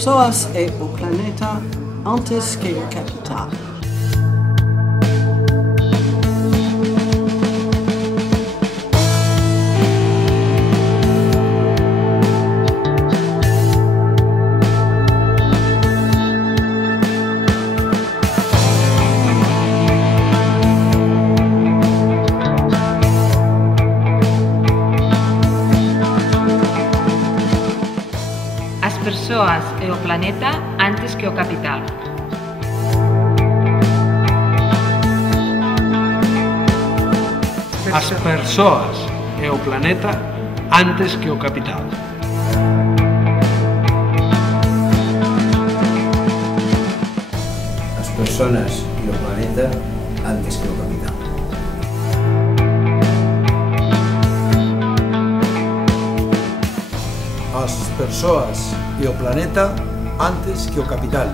persoas e o planeta antes que o capital. As persoas e o planeta antes que o capital. As persoas e o planeta antes que o capital. As personas e o planeta antes que o capital. As persoas e o planeta antes que o capital.